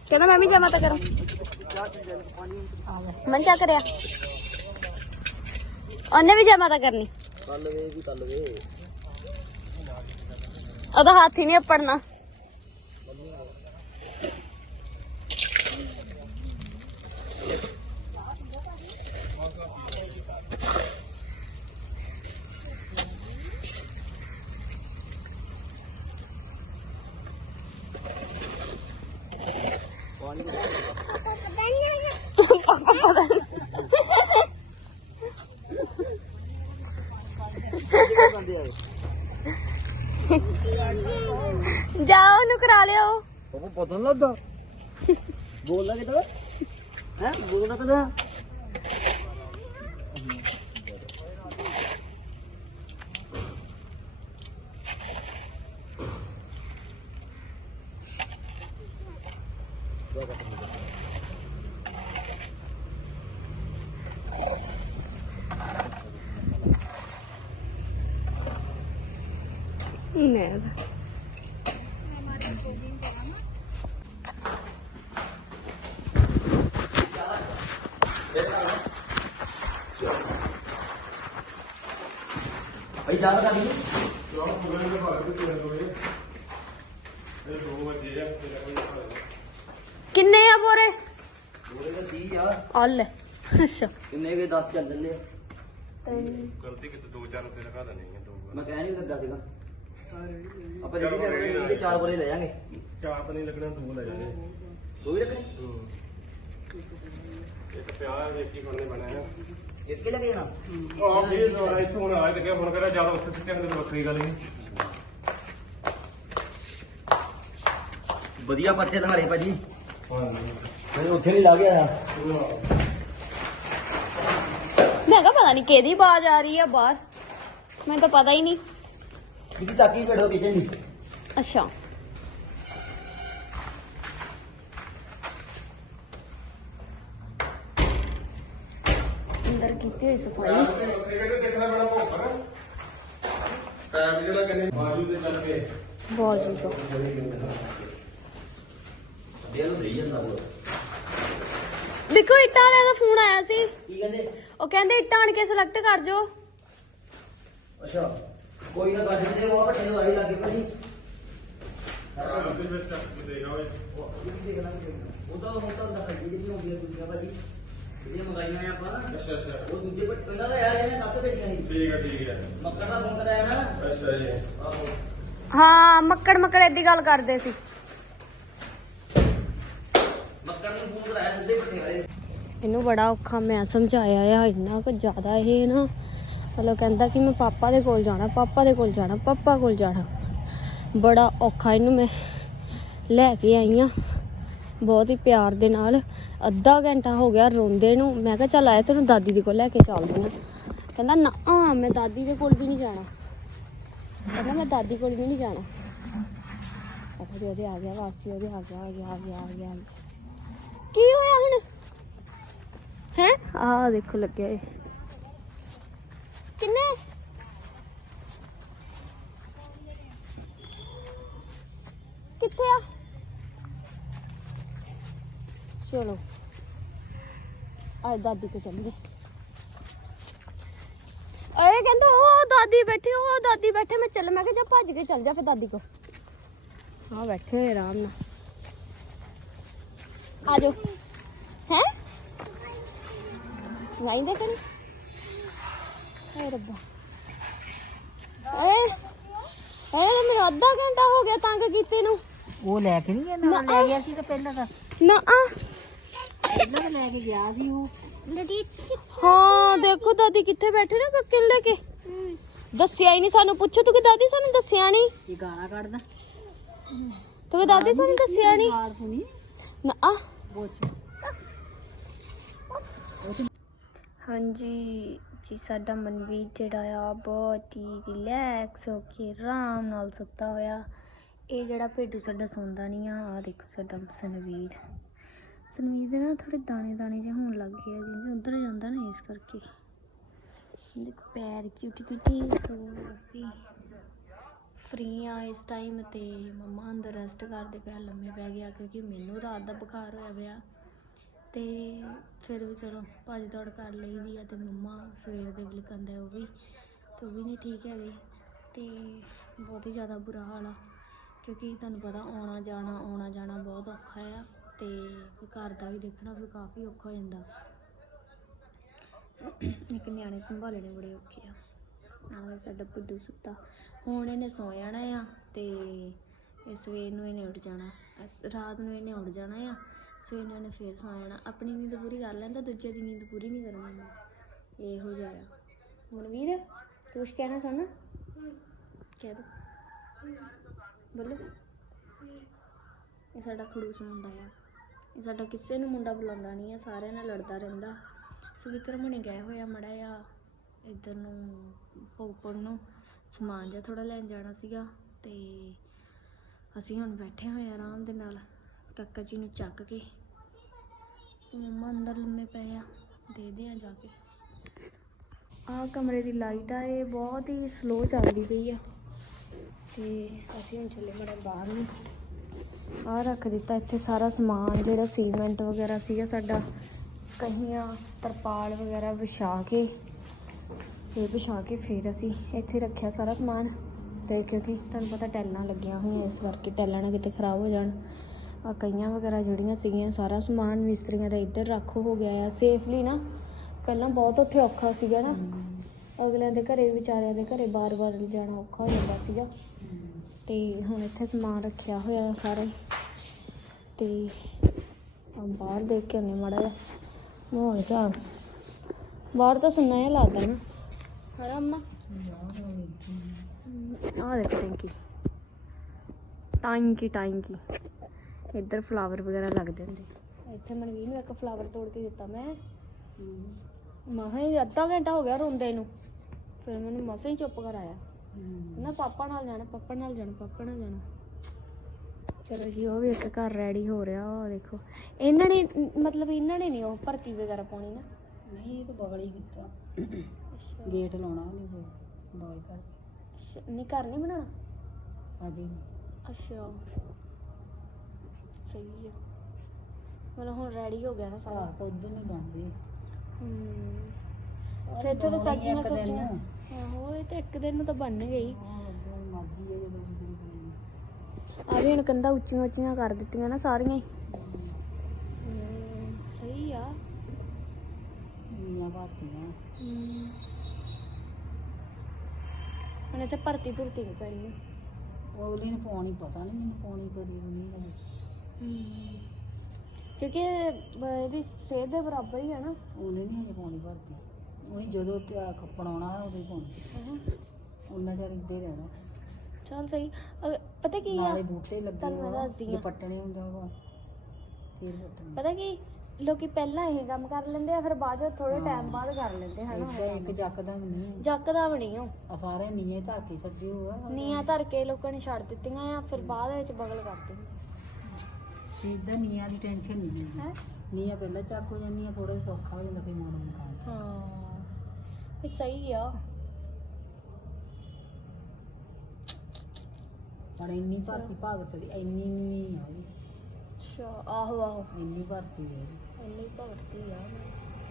ਕਹਿੰਦਾ ਮੈਂ ਵੀ ਜੈ ਮਾਤਾ ਕਰਾਂ। ਮੈਂ ਕਿਆ ਕਰਿਆ? ਉਹਨੇ ਵੀ ਜੈ ਮਾਤਾ ਕਰਨੀ। ਕੱਲ ਵੇ ਵੀ ਕੱਲ ਵੇ। ਉਹਦਾ ਹੱਥ ਹੀ ਨਹੀਂ ਪੜਨਾ ਜਾ ਉਹਨੂੰ ਕਰਾ ਲਿਓ ਉਹ ਪਤਾ ਨਹੀਂ ਲੱਗਦਾ ਬੋਲਦਾ ਕਿਦਾਂ ਹੈ ਜ਼ਿਆਦਾ ਕਰ ਲਈ। ਚਲੋ ਪੂਰੇ ਦੇ ਭਾਗ ਤੇ ਤਿੰਨ ਦੋਏ ਇਹ ਦੋ ਵਜੇ ਆ ਤੇਰਾ ਕੋਈ ਭਾਗ ਕਿੰਨੇ ਆ ਬੋਰੇ? ਉਹਦੇ ਕੋਲ 30 ਆ। ਆ ਲੈ। ਅੱਛਾ। ਕਿੰਨੇ ਕੇ? 10 ਚੱਲ ਜੰਨੇ ਗਲਤੀ ਕਿਤੇ ਦੋ ਚਾਰ ਤੇ ਲਗਾ ਦੇਣੇ ਆ ਦੋ ਮੈਂ ਕਹਿ ਨਹੀਂ ਲੱਗਾ ਸੀਗਾ। ਆਪਾਂ ਜਿਹੜੀ ਚਾਰ ਬੋਲੇ ਲੈ ਜਾਾਂਗੇ। ਚਾਰ ਤਾਂ ਨਹੀਂ ਲੱਗਣਾ ਦੋ ਲੈ ਜਾਣੇ। ਦੋ ਹੀ ਰੱਖਣੇ? ਹੂੰ। ਇੱਕ ਪਿਆ ਵਿੱਚ ਹੀ ਕਰਨੇ ਬਣਾਇਆ ਇੱਕ ਹੀ ਲੈ ਕੇ ਜਾਣਾ ਆਹ ਵੀ ਦੁਬਾਰਾ ਇੱਥੋਂ ਹੁਣ ਆਏ ਤੇ ਕਿ ਹੁਣ ਕਿਹੜਾ ਜ਼ਿਆਦਾ ਉੱਥੇ ਸਿੱਟਿਆ ਤੇ ਵੱਖਰੀ ਗੱਲ ਨਹੀਂ ਵਧੀਆ ਪਰਚੇ ਦਿਖਾੜੇ ਭਾਜੀ ਹਾਂ ਮੈਂ ਉੱਥੇ ਵੀ ਲਾ ਗਿਆ ਆ ਮੈਂ ਕਿਹਾ ਪਤਾ ਨਹੀਂ ਕਿਹਦੀ ਆਵਾਜ਼ ਆ ਰਹੀ ਆ ਬਾਹਰ ਮੈਨੂੰ ਤਾਂ ਪਤਾ ਹੀ ਨਹੀਂ ਕਿਹਦੀ ਚਾਕੀ ਬੈਠੋ ਕਿਤੇ ਨਹੀਂ ਅੱਛਾ ਹੋਈ ਸਫ਼ਾਈ ਵੱਖਰੀ ਕਿਹੜੇ ਦੇਖਣਾ ਬੜਾ ਭੁੱਖ ਟਾਈਮ ਜਿਹੜਾ ਕਿੰਨੇ ਬਾਜੂ ਦੇ ਕਰਕੇ ਬਹੁਤ ਜੂਗਾ ਦੇ। ਲੋ ਸਹੀ ਜਾਂਦਾ ਬੋਲ ਦੇਖੋ ਇੱਟਾਂ ਵਾਲੇ ਦਾ ਫੋਨ ਆਇਆ ਸੀ। ਕੀ ਕਹਿੰਦੇ ਉਹ ਕਹਿੰਦੇ ਇੱਟਾਂ ਆਣ ਕੇ ਸਿਲੈਕਟ ਕਰ ਜੋ। ਅੱਛਾ ਕੋਈ ਨਾ ਕਰ ਦਿੰਦੇ ਉਹ ਭੱਟੇ ਨੂੰ ਆਈ ਲੱਗੇ ਭਾਜੀ ਰਾਤ ਦੇ ਵਿੱਚ ਚੱਕ ਦੇਗਾ ਓਏ ਉਹਦਾ ਹੁਣ ਤਾਂ ਦੱਸ ਜਿਹੜੀ ਹੁੰਦੀ ਹੈ ਦੂਜੀਆਂ ਭਾਜੀ। ਜਿਹੜੀਆਂ ਮੰਗਾਈਆਂ ਆ ਆਪਾਂ। ਨਾ ਅੱਛਾ ਅੱਛਾ। ਉਹ ਦੂਜੇ ਬੱਟ ਇਹਨਾਂ ਦਾ ਯਾਰ ਇਹਨੇ ਨੱਤ ਭੇਜੀਆਂ ਸੀ ਠੀਕ ਹੈ ਠੀਕ ਹੈ ਮੱਕੜ ਦਾ ਫੋਨ ਕਰਾਇਆ ਨਾ। ਅੱਛਾ ਜੀ। ਆਹੋ। ਹਾਂ ਮੱਕੜ ਮੱਕੜ ਏਦੀ ਗੱਲ ਕਰਦੇ ਸੀ। ਮੱਕੜ ਨੂੰ ਫੋਨ ਕਰਾਇਆ ਸਿੱਧੇ ਭੱਟੇ ਵਾਲੇ ਇਹਨੂੰ ਬੜਾ ਔਖਾ ਮੈਂ ਸਮਝਾਇਆ ਆ ਇੰਨਾ ਕੁ ਜ਼ਿਆਦਾ ਇਹ ਨਾ। ਮਤਲਬ ਕਹਿੰਦਾ ਕਿ ਮੈਂ ਪਾਪਾ ਦੇ ਕੋਲ ਜਾਣਾ ਪਾਪਾ ਦੇ ਕੋਲ ਜਾਣਾ ਪਾਪਾ ਕੋਲ ਜਾਣਾ। ਬੜਾ ਔਖਾ ਇਹਨੂੰ ਮੈਂ ਲੈ ਕੇ ਆਈ ਆ। ਬਹੁਤ ਹੀ ਪਿਆਰ ਦੇ ਨਾਲ। ਅੱਧਾ ਘੰਟਾ ਹੋ ਗਿਆ ਰੋਂਦੇ ਨੂੰ। ਮੈਂ ਕਿਹਾ ਚੱਲ ਆਇਆ ਤੈਨੂੰ ਦਾਦੀ ਦੇ ਕੋਲ ਲੈ ਕੇ ਚੱਲਦੀ ਆ ਕਹਿੰਦਾ ਨਾ ਆ ਮੈਂ ਦਾਦੀ ਦੇ ਕੋਲ ਵੀ ਨਹੀਂ ਜਾਣਾ। ਕਹਿੰਦਾ ਮੈਂ ਦਾਦੀ ਕੋਲ ਵੀ ਨਹੀਂ ਜਾਣਾ। ਜੀ ਉਹਦੇ ਆ ਗਿਆ ਵਾਸੀ ਉਹਦੇ ਆ ਗਿਆ ਆ ਗਿਆ ਆ ਗਿਆ ਆ ਗਿਆ। ਕੀ ਹੋਇਆ ਹੁਣ? ਹੈ? ਆ ਦੇਖੋ ਲੱਗਿਆ ਏ ਕਿੰਨੇ? ਕਿੱਥੇ ਆ? ਚਲੋ। ਆ ਦਾਦੀ ਕੋ ਚੱਲੀਏ। ਅਰੇ ਕਹਿੰਦਾ, ਉਹ ਦਾਦੀ ਬੈਠੀ, ਉਹ ਦਾਦੀ ਬੈਠੇ, ਮੈਂ ਚੱਲ, ਮੈਂ ਕਿਹਾ ਜਾ ਭੱਜ ਕੇ ਚੱਲ ਜਾ ਫਿਰ ਦਾਦੀ ਕੋ ਹਾਂ, ਬੈਠੇ ਹੋਏ ਆਰਾਮ ਨਾਲ। ਆ ਜਾਓ। ਹੈ? ਨਹੀਂ ਦੇਖਣੀ ਏ ਰੱਬਾ। ਏ ਏ ਮੇਰਾ ਅੱਧਾ ਘੰਟਾ ਹੋ ਗਿਆ ਤੰਗ ਕੀਤੇ ਨੂੰ। ਉਹ ਲੈ ਕੇ ਨਹੀਂ ਨਾਲ ਲੈ ਗਿਆ ਸੀ ਤਾਂ ਪਹਿਲਾਂ ਤਾਂ। ਨਾ ਆ। ਪਹਿਲਾਂ ਤਾਂ ਲੈ ਕੇ ਗਿਆ ਸੀ ਉਹ। ਹਾਂ ਦੇਖੋ ਦਾਦੀ ਕਿੱਥੇ ਬੈਠੇ ਨੇ ਕੱਕੇ ਨੂੰ ਲੈ ਕੇ। ਦੱਸਿਆ ਹੀ ਨਹੀਂ ਸਾਨੂੰ ਪੁੱਛੋ ਤੂੰ ਕਿ ਦਾਦੀ ਸਾਨੂੰ ਦੱਸਿਆ ਨਹੀਂ? ਇਹ ਗਾਣਾ ਕੱਢਦਾ। ਤੂੰ ਦਾਦੀ ਸਾਨੂੰ ਦੱਸਿਆ ਨਹੀਂ? ਸੁਣੀ? ਨਾ ਆ। ਬੋਚ ਹਾਂਜੀ ਜੀ ਸਾਡਾ ਮਨਵੀਰ ਜਿਹੜਾ ਆ ਬਹੁਤ ਹੀ ਰਿਲੈਕਸ ਹੋ ਕੇ ਆਰਾਮ ਨਾਲ ਸੁੱਤਾ ਹੋਇਆ। ਇਹ ਜਿਹੜਾ ਭੇਡੂ ਸਾਡਾ ਸੌਂਦਾ ਨਹੀਂ ਆ ਆ ਦੇਖੋ ਸਾਡਾ ਸਨਵੀਰ। ਸਨਵੀਰ ਦੇ ਨਾ ਥੋੜੇ ਦਾਣੇ ਦਾਣੇ ਜਿਹੇ ਹੋਣ ਲੱਗ ਗਏ ਆ ਜਿਵੇਂ ਉਧਰ ਜਾਂਦਾ ਨਾ ਇਸ ਕਰਕੇ। ਦੇਖੋ ਪੈਰ ਕਿਊਟੀ ਕਿਊਟੀ ਸੋ ਅਸੀਂ ਫ੍ਰੀ ਆ ਇਸ ਟਾਈਮ ਤੇ। ਮੰਮਾ ਅੰਦਰ ਰੈਸਟ ਕਰਦੇ ਪਿਆ ਲੰਮੇ ਪੈ ਗਿਆ ਕਿਉਂਕਿ ਮੈਨੂੰ ਰਾਤ ਦਾ ਬੁਖਾਰ ਹੋਇਆ ਪਿਆ। ਤੇ ਫਿਰ ਵੀ ਚਲੋ ਭੱਜ ਦੌੜ ਕਰ ਲਈਦੀ ਆ ਤੇ ਮੰਮਾ ਸਵੇਰ ਦੇ ਵੇਲੇ ਕਹਿੰਦੇ ਉਹ ਵੀ, ਤੇ ਉਹ ਵੀ ਨਹੀਂ ਠੀਕ ਹੈਗੇ। ਤੇ ਬਹੁਤ ਹੀ ਜ਼ਿਆਦਾ ਬੁਰਾ ਹਾਲ ਆ। ਕਿਉਂਕਿ ਤੁਹਾਨੂੰ ਪਤਾ ਆਉਣਾ ਜਾਣਾ ਆਉਣਾ ਜਾਣਾ ਬਹੁਤ ਔਖਾ ਆ ਤੇ ਘਰ ਦਾ ਵੀ ਦੇਖਣਾ ਫਿਰ ਕਾਫੀ ਔਖਾ ਹੋ ਜਾਂਦਾ। ਇੱਕ ਨਿਆਣੇ ਸੰਭਾਲਣੇ ਬੜੇ ਔਖੇ ਆ। ਆਹ ਸਾਡਾ ਪੁੱਡੂ ਸੁੱਤਾ। ਹੁਣ ਇਹਨੇ ਸੌ ਜਾਣਾ ਆ ਤੇ ਸਵੇਰ ਨੂੰ ਇਹਨੇ ਉੱਠ ਜਾਣਾ। ਰਾਤ ਨੂੰ ਇਹਨੇ ਉੱਠ ਜਾਣਾ ਆ। ਸਵੇਰ ਨੂੰ ਇਹਨੇ ਫੇਰ ਸੌ ਜਾਣਾ। ਆਪਣੀ ਨੀਂਦ ਪੂਰੀ ਕਰ ਲੈਂਦਾ ਦੂਜੇ ਦੀ ਨੀਂਦ ਪੂਰੀ ਨਹੀਂ ਕਰਨੀ। ਇਹੋ ਜਿਹਾ ਆ। ਹੁਣ ਵੀਰ ਤੂੰ ਕੁਛ ਕਹਿਣਾ ਚਾਹੁੰਦਾ? ਕਹਿ ਦੋ। ਬੋਲੋ। ਇਹ ਸਾਡਾ ਖੜੂਸ ਮੁੰਡਾ ਆ। ਇਹ ਸਾਡਾ ਕਿਸੇ ਨੂੰ ਮੁੰਡਾ ਬੁਲਾਉਂਦਾ ਨਹੀਂ ਆ, ਸਾਰਿਆਂ ਨਾਲ ਲੜਦਾ ਰਹਿੰਦਾ। ਸੋ ਵਿਕਰਮ ਹੁਣੇ ਗਏ ਹੋਇਆ ਮੜਾ ਆ ਇੱਧਰ ਨੂੰ ਭੋਗਪੁਰ ਨੂੰ। ਸਮਾਨ ਜਿਹਾ ਥੋੜਾ ਲੈਣ ਜਾਣਾ ਸੀਗਾ ਤੇ ਅਸੀਂ ਹੁਣ ਬੈਠੇ ਹੋਏ ਆਰਾਮ ਦੇ ਨਾਲ, ਕਾਕਾ ਜੀ ਨੂੰ ਚੱਕ ਕੇ। ਸੋ ਮੰਮਾ ਅੰਦਰ ਲੰਮੇ ਪਏ ਆ, ਦੇ ਦੇ ਆ ਜਾ ਕੇ। ਆਹ ਕਮਰੇ ਦੀ ਲਾਈਟ ਆ, ਇਹ ਬਹੁਤ ਹੀ ਸਲੋ ਚੱਲਦੀ ਪਈ ਆ। ਤੇ ਅਸੀਂ ਹੁਣ ਚੱਲੇ ਮੜਾ ਬਾਹਰ ਨੂੰ। ਆਹ ਰੱਖ ਦਿੱਤਾ ਇੱਥੇ ਸਾਰਾ ਸਮਾਨ, ਜਿਹੜਾ ਸੀਮੈਂਟ ਵਗੈਰਾ ਸੀਗਾ ਸਾਡਾ। ਕਹੀਆਂ, ਤਰਪਾਲ ਵਗੈਰਾ ਵਿਛਾ ਕੇ, ਇਹ ਵਿਛਾ ਕੇ ਫਿਰ ਅਸੀਂ ਇੱਥੇ ਰੱਖਿਆ ਸਾਰਾ ਸਮਾਨ। ਤੇ ਕਿਉਂਕਿ ਤੁਹਾਨੂੰ ਪਤਾ ਟੈਲਾਂ ਲੱਗੀਆਂ ਹੋਈਆਂ, ਇਸ ਕਰਕੇ ਟੈਲਾਂ ਨਾ ਕਿਤੇ ਖਰਾਬ ਹੋ ਜਾਣ। ਆ ਕਈਆਂ ਵਗੈਰਾ ਜਿਹੜੀਆਂ ਸੀਗੀਆਂ, ਸਾਰਾ ਸਮਾਨ ਮਿਸਤਰੀਆਂ ਦਾ ਇੱਧਰ ਰੱਖ ਹੋ ਗਿਆ ਆ। ਸੇਫਲੀ ਨਾ, ਪਹਿਲਾਂ ਬਹੁਤ ਉੱਥੇ ਔਖਾ ਸੀਗਾ ਨਾ। ਅਗਲਿਆਂ ਦੇ ਘਰੇ ਵਿਚਾਰਿਆਂ ਦੇ ਘਰੇ ਬਾਰ-ਬਾਰ ਜਾਣਾ ਔਖਾ ਹੋ ਜਾਂਦਾ ਸੀਗਾ। ਤੇ ਹੁਣ ਇੱਥੇ ਸਮਾਨ ਰੱਖਿਆ ਹੋਇਆ ਹੈ ਸਾਰੇ। ਤੇ ਆ ਬਾਹਰ ਦੇਖ ਕੇ ਆਉਂਦੇ ਮਾੜਾ ਜਿਹਾ ਮਾਹੌਲ ਤਾਂ ਬਾਹਰ ਤਾਂ ਸੁਣਨਾ ਜਿਹਾ ਲੱਗਦਾ ਨਾ। ਹਰਾ ਅੰਮਾ। ਆ ਦੇਖ ਟੈਂਕੀ ਟੈਂਕੀ ਟੈਂਕੀ। ਇੱਧਰ ਫਲਾਵਰ ਵਗੈਰਾ ਲੱਗਦੇ ਹੁੰਦੇ ਇੱਥੇ ਮਨਵੀਰ ਨੂੰ ਇੱਕ ਫਲਾਵਰ ਤੋੜ ਕੇ ਦਿੱਤਾ ਮੈਂ। ਮਸਾਂ ਹੀ ਅੱਧਾ ਘੰਟਾ ਹੋ ਗਿਆ ਰੋਂਦੇ ਨੂੰ। ਫਿਰ ਮੈਨੂੰ ਮਸਾਂ ਹੀ ਚੁੱਪ ਕਰਾਇਆ। ਨਾ ਪਾਪਾ ਨਾਲ ਜਾਣਾ ਪਾਪਾ ਨਾਲ ਜਾਣਾ ਪਾਪਾ ਨਾਲ ਜਾਣਾ। ਚਲੋ ਜੀ ਉਹ ਵੀ ਇੱਕ ਘਰ ਰੈਡੀ ਹੋ ਰਿਹਾ ਉਹ ਦੇਖੋ। ਇਹਨਾਂ ਨੇ ਮਤਲਬ ਇਹਨਾਂ ਨੇ ਨਹੀਂ ਉਹ ਭਰਤੀ ਵਗੈਰਾ ਪਾਉਣੀ ਨਾ? ਨਹੀਂ ਇਹ ਤਾਂ ਬਗਲ ਹੀ ਕੀਤਾ। ਗੇਟ ਲਾਉਣਾ ਨਹੀਂ ਬਗਲ ਕਰ ਨਹੀਂ ਘਰ ਨਹੀਂ ਬਣਾਉਣਾ? ਅਜੇ ਅੱਛਾ। ਸਹੀ ਹੈ। ਮਤਲਬ ਹੁਣ ਰੈਡੀ ਹੋ ਗਿਆ ਨਾ ਸਾਰਾ। ਉਧਰ ਨਹੀਂ ਬਣਦੇ। ਹੂੰ। ਫਿਰ ਤਾਂ ਸਾਡੀਆਂ ਸੋਚੀਆਂ। ਆਹੋ ਇਹ ਤਾਂ ਇੱਕ ਦਿਨ ਨੂੰ ਤਾਂ ਬਣ ਗਈ। ਉਹ ਉਦੋਂ ਮਰਜ਼ੀ ਹੈ ਜਦੋਂ ਕਿਸੇ ਦੀ ਬਣਨੀ। ਆ ਵੀ ਹੁਣ ਕੰਧਾਂ ਉੱਚੀਆਂ ਉੱਚੀਆਂ ਕਰ ਦਿੱਤੀਆਂ ਨਾ ਸਾਰੀਆਂ ਹੀ। ਹੂੰ, ਸਹੀ ਆ। ਨੀਆਂ ਭਾਤੀਆਂ ਹੂੰ। ਹੁਣ ਇੱਥੇ ਭਰਤੀ ਭੁਰਤੀ ਨਹੀਂ ਪੈਣੀ। ਉਹ ਉਹਲੀ ਨੂੰ ਪਾਉਣੀ ਪਤਾ ਨਹੀਂ ਮੈਨੂੰ ਪਾਉਣੀ ਕਰੀ ਨਹੀਂ ਲੱਗੀ ਕਿਉਂਕਿ ਇਹ ਵੀ ਸਿਹਤ ਦੇ ਬਰਾਬਰ ਹੀ ਹੈ ਨਾ। ਉਹਨੇ ਨਹੀਂ ਜਦੋਂ ਤੇ ਖੱਪਣਾਉਣਾ ਉਦੋਂ ਹੀ ਪਾਉਣੀ। ਉਹਨਾਂ ਚਿਰ ਇੱਦਾਂ ਹੀ ਰਹਿਣਾ। ਚਲ ਸਹੀ। ਅਹ ਪਤਾ ਕੀ ਆ? ਨਾਲੇ ਬੂਟੇ ਲੱਗੇ ਤੁਹਾਨੂੰ ਮੈਂ ਦੱਸਦੀ ਜੇ। ਪੱਟਣੇ ਹੁੰਦਾ ਵਾ ਫਿਰ ਪੱਟਣੇ। ਪਤਾ ਕੀ? ਲੋਕੀ ਪਹਿਲਾਂ ਇਹ ਕੰਮ ਕਰ ਲੈਂਦੇ ਆ ਫਿਰ ਬਾਅਦ ਚ ਥੋੜੇ ਟਾਈਮ ਬਾਅਦ ਕਰ ਲੈਂਦੇ ਹਨ? ਏਦਾਂ ਇੱਕ ਜੱਕਦਾ ਵੀ ਨਹੀਂ ਜੱਕਦਾ ਵੀ ਨਹੀਂ ਉਹ ਆ ਸਾਰੇ ਨੀਏ ਧਰ ਕੇ ਛੱਡੇ ਹੋਆ ਨੀਆਂ ਧਰ ਕੇ ਲੋਕਾਂ ਨੇ ਛੱਡ ਦਿੱਤੀਆਂ ਆ ਫਿਰ ਬਾਅਦ ਵਿੱਚ ਬਗਲ ਕਰ ਦਿੰਦੇ ਇਦਾਂ ਨੀਆਂ ਦੀ ਟੈਨਸ਼ਨ ਨਹੀਂ ਹੈ? ਨੀਆਂ ਪਹਿਲਾਂ ਚੱਕ ਹੋ ਜਾਂਦੀਆਂ ਥੋੜਾ ਸੌਖਾ ਹੋ ਜਾਂਦਾ ਫਿਰ ਮਾੜਾ ਮਕਾਨ ਹਾਂ। ਇਹ ਸਹੀ ਆ ਪਰ ਇੰਨੀ ਭਰਤੀ ਭਾਗਤ ਦੀ ਇੰਨੀ ਨਹੀਂ ਆ ਉਹਦੀ। ਅੱਛਾ ਆਹੋ ਆਹੋ ਇੰਨੀ ਭਰਤੀ ਹੈ ਇੰਨੀ ਭਗਤੀ ਆ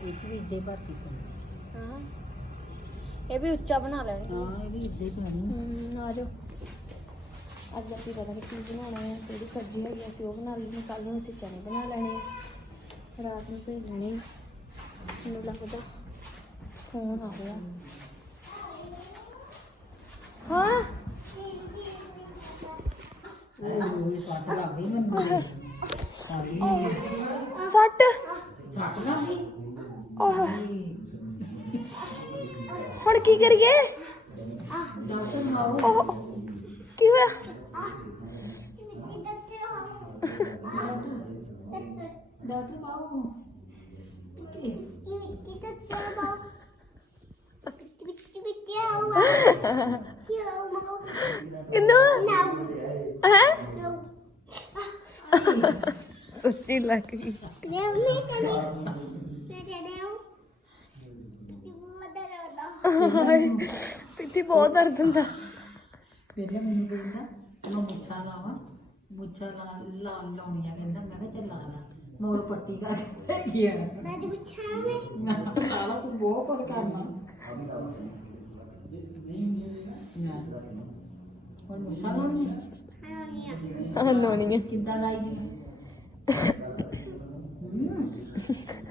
ਇਹ 'ਚ ਵੀ ਇੱਦਾਂ ਭਰਤੀ ਕਰਨੀ ਹਾਂ ਇਹ ਵੀ ਉੱਚਾ ਬਣਾ ਲੈਣੇ ਹਾਂ ਇਹ ਵੀ ਇੱਦਾਂ ਹੀ ਕਰਨੀ ਹਮ, ਆ ਜਾਓ ਅੱਜ ਅਸੀਂ ਪਤਾ ਨਹੀਂ ਕੀ ਬਣਾਉਣਾ ਹੈ ਜਿਹੜੀ ਸਬਜ਼ੀ ਹੈਗੀ ਅਸੀਂ ਉਹ ਬਣਾ ਲਈ ਕੱਲ ਨੂੰ ਅਸੀਂ ਚਨੇ ਬਣਾ ਲੈਣੇ ਆ ਰਾਤ ਨੂੰ ਭੇਜ ਲੈਣੇ ਆ। ਮੈਨੂੰ ਲੱਗਦਾ ਫੋਨ ਆ ਰਿਹਾ ਹਾਂ ਉਹ ਇਹ ਸੱਟ ਲੱਗ ਗਈ ਮੈਨੂੰ ਸਾਰੀ ਸੱਟ ਸੱਟ ਲੱਗ ਗਈ ਓਹ ਹੁਣ ਕੀ ਕਰੀਏ ਓਹ ਕੀ ਹੋਇਆ ਡਾਕਟਰ ਬਾਬੂ ਕਿੰਨਾ ਹੈ ਸੱਚੀ ਲੱਗ ਗਈ ਹਾਏ, ਪਿੱਠੀ ਬਹੁਤ ਦਰਦ ਹੁੰਦਾ ਪਹਿਲੇ ਮੈਨੂੰ ਕਹਿੰਦਾ ਮੈਂ ਮੁੱਛਾਂ ਲਾਵਾਂ ਮੁੱਛਾਂ ਲਾ ਲਾ ਲਾਉਣੀਆਂ ਕਹਿੰਦਾ ਮੈਂ ਕਿਹਾ ਚੱਲ ਲਾ ਲਾ ਮੋਰ ਪੱਟੀ ਕਰਕੇ ਗਿਆ ਮੈਂ ਲਾ ਲਾ ਤੂੰ ਬਹੁਤ ਕੁਝ ਕਰਨਾ ਮੈਂ ਹੁਣ ਮੁੱਛਾਂ ਲਾਉਣੀਆਂ ਹਾਂ ਨੋਨੀ ਕਿੱਦਾਂ ਲਾਈ ਦੀ? ਹੂੰ।